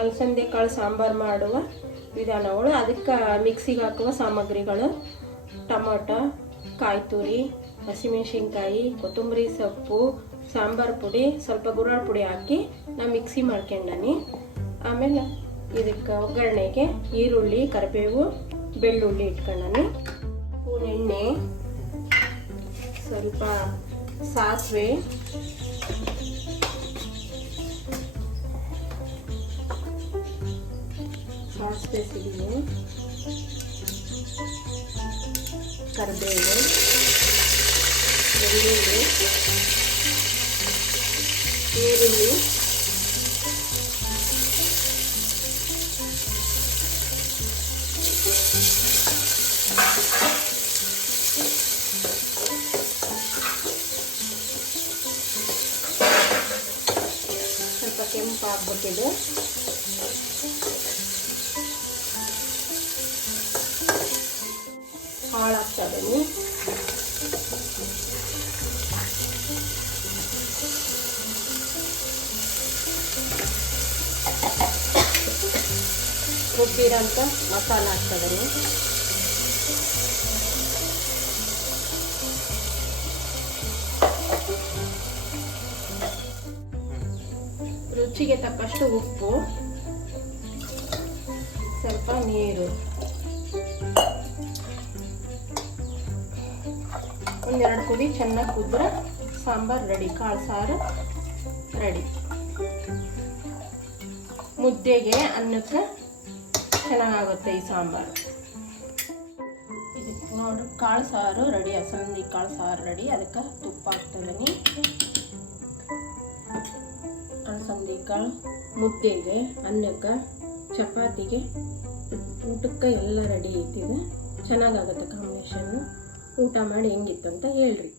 ಅಲಸಂದೆ ಕಾಳು ಸಾಂಬಾರು ಮಾಡುವ ವಿಧಾನಗಳು. ಅದಕ್ಕೆ ಮಿಕ್ಸಿಗೆ ಹಾಕುವ ಸಾಮಗ್ರಿಗಳು. ಟೊಮೊಟೊ ಕಾಯಿ ತುರಿ ಹಸಿಮೆಣಸಿನ್ಕಾಯಿ, ಕೊತ್ತಂಬರಿ ಸೊಪ್ಪು, ಸಾಂಬಾರು ಪುಡಿ, ಸ್ವಲ್ಪ ಗುರಾಳ್ ಪುಡಿ ಹಾಕಿ ನಾ ಮಿಕ್ಸಿ ಮಾಡ್ಕೊಂಡನಿ. ಆಮೇಲೆ ಇದಕ್ಕೆ ಒಗ್ಗರಣೆಗೆ ಈರುಳ್ಳಿ, ಕರಿಬೇವು, ಬೆಳ್ಳುಳ್ಳಿ ಇಟ್ಕೊಂಡನಿ. ಸ್ಪೂನ್ ಎಣ್ಣೆ, ಸ್ವಲ್ಪ ಸಾಸಿವೆ ಸಾಸಿವೆ ಸಿಡಿದೆ ಕರಿಬೇವು ಬೆಳ್ಳುಳ್ಳಿ ಈರುಳ್ಳಿ ಸ್ವಲ್ಪ ಕೆಂಪು ಆಗ್ಬಿಟ್ಟಿದೆ ಬನ್ನಿ ರುಬ್ಬಿರೋಂಥ ಮಸಾಲ ಹಾಕ್ತದೆ ರುಚಿಗೆ ತಕ್ಕಷ್ಟು ಉಪ್ಪು. ಸ್ವಲ್ಪ ನೀರು. ಒಂದೆರಡು ಕುದಿ ಚೆನ್ನಾಗಿ ಕುದ್ರೆ ಸಾಂಬಾರು ರೆಡಿ, ಕಾಳು ಸಾರು ರೆಡಿ. ಮುದ್ದೆಗೆ ಅನ್ನಕ್ಕೆ ಚೆನ್ನಾಗಾಗುತ್ತೆ ಈ ಸಾಂಬಾರು. ಇದಕ್ಕೆ ನೋಡಿ, ಕಾಳು ಸಾರು ರೆಡಿ ಅಸಂದಿ ಕಾಳು ಸಾರು ರೆಡಿ. ಅದಕ್ಕೆ ತುಪ್ಪ ಹಾಕ್ತಿದ್ದೀನಿ ಅಲಸಂದಿ ಕಾಳು ಮುದ್ದೆಗೆ ಅನ್ನಕ್ಕೆ ಚಪಾತಿಗೆ ಊಟಕ್ಕೆ ಎಲ್ಲ ರೆಡಿ ಐತಿದೆ ಚೆನ್ನಾಗಾಗುತ್ತೆ ಕಾಂಬಿನೇಷನ್ನು ಊಟ ಮಾಡಿ ಹೆಂಗಿತ್ತು ಅಂತ ಹೇಳ್ರಿ.